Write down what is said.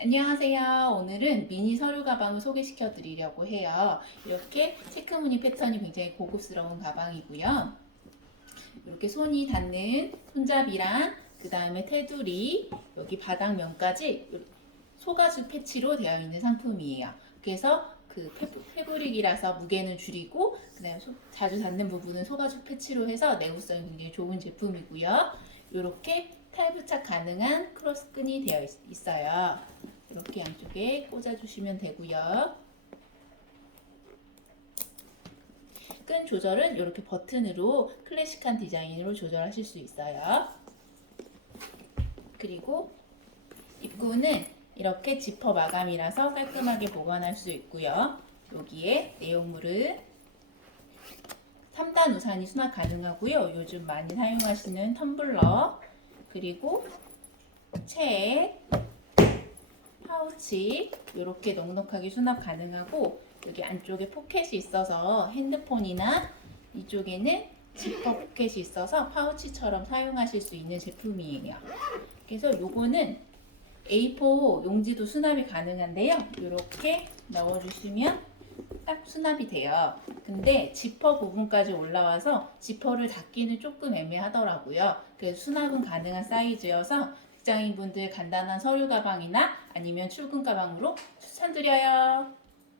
안녕하세요. 오늘은 미니 서류 가방을 소개시켜 드리려고 해요. 이렇게 체크무늬 패턴이 굉장히 고급스러운 가방이고요. 이렇게 손이 닿는 손잡이랑 그 다음에 테두리, 여기 바닥면까지 소가죽 패치로 되어 있는 상품이에요. 그래서 그 패- 패브릭이라서 무게는 줄이고 그다음에 소- 자주 닿는 부분은 소가죽 패치로 해서 내구성이 굉장히 좋은 제품이고요. 이렇게 탈부착 가능한 크로스 끈이 되어 있, 있어요. 이렇게 양쪽에 꽂아주시면 되고요. 끈 조절은 이렇게 버튼으로 클래식한 디자인으로 조절하실 수 있어요. 그리고 입구는 이렇게 지퍼 마감이라서 깔끔하게 보관할 수 있고요. 여기에 내용물은 3단 우산이 수납 가능하고요. 요즘 많이 사용하시는 텀블러 그리고 책, 파우치 이렇게 넉넉하게 수납 가능하고 여기 안쪽에 포켓이 있어서 핸드폰이나 이쪽에는 지퍼 포켓이 있어서 파우치처럼 사용하실 수 있는 제품이에요. 그래서 요거는 A4 용지도 수납이 가능한데요. 이렇게 넣어주시면 딱 수납이 돼요. 근데 지퍼 부분까지 올라와서 지퍼를 닫기는 조금 애매하더라고요. 그래서 수납은 가능한 사이즈여서 직장인분들 간단한 서류 가방이나 아니면 출근 가방으로 추천드려요.